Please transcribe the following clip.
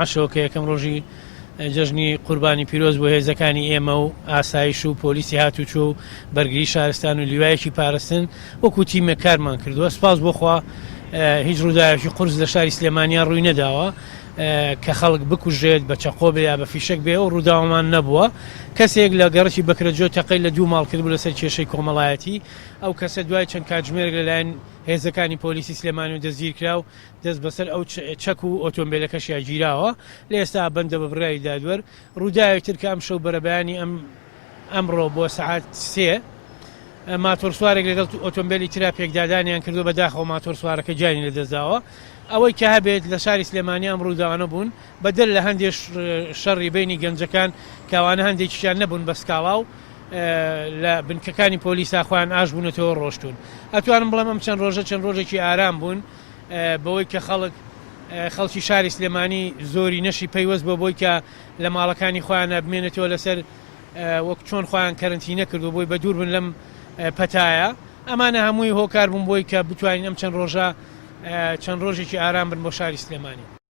عشۆکە یەکەم ڕۆژی جەژنی قوربانی پیرۆز بۆ هێزەکانی ئێمە و ئاسایش و پۆلیسی هاتوچۆ و بەرگری شارستان و لیوایەکی پاراستن وەکو تیمە کارمان کردووە. سپاس بۆخوا هیچ ڕووداوێکی قورس لە شاری سلێمانیان ڕووی نەداوە کە خەڵک بکوژێت بە چەقۆ بێ یا بە فیشک بێ و ڕووداوەمان نەبووە. کەسێک لە گەڕکی بەکرەجۆ تەقەی لە 2 ماڵ کرد بوو لەسەر کێشەی کۆمەڵایەتی. ئەو کەسە دوای چەند کاتژمێرێک لەلایەن هێزەکانی پۆلیسی سلێمانی و دەستگیر کرا و دەست بەسەر ئەو چەک و ئۆتۆمبیلەکەشیا گیراوە. لە ئێستا بەندە بە بڕای دادوەر. ڕووداوێکتر کە ئەم شەو بەرەبەیانی ئەمڕۆ بۆ سەعات 3 ماتۆر سوارێک لەگەڵ ئۆتۆمبیلی ترا پێکدادانیان کردو بەداخەوە ماتۆر سوارەکە جانی لەدەستداوە. ئەوەی کە هەبێت لە شاری سلێمانی ئەم ڕووداوانە بوون بەدەر لە هەندێک شەڕی بینی گەنجەکان کاوانە هەندێکیان نەبوون بە سکاڵا و لە بنکەکانی پۆلیسا خۆیان ئاش بوونەتەوە ڕۆشتون. ئەتوانم بڵێم ئەم چەند ڕۆژێکی ئارام بوون بەوەی کە خەڵکی شاری سلێمانی زۆری نەشی پەیوەست بۆ بۆی کە لە ماڵەکانی خۆیان بمێنێتەوە لەسەر وەک چۆن خۆیان کەرنتینە کردو بۆی بە دوور بن لەم پەتایە. ئەمانە هەمووی هۆکار بوون بۆی کە بتوانین ئەم چەند ڕۆژێکی ئارام بن بۆ شاری سلێمانی.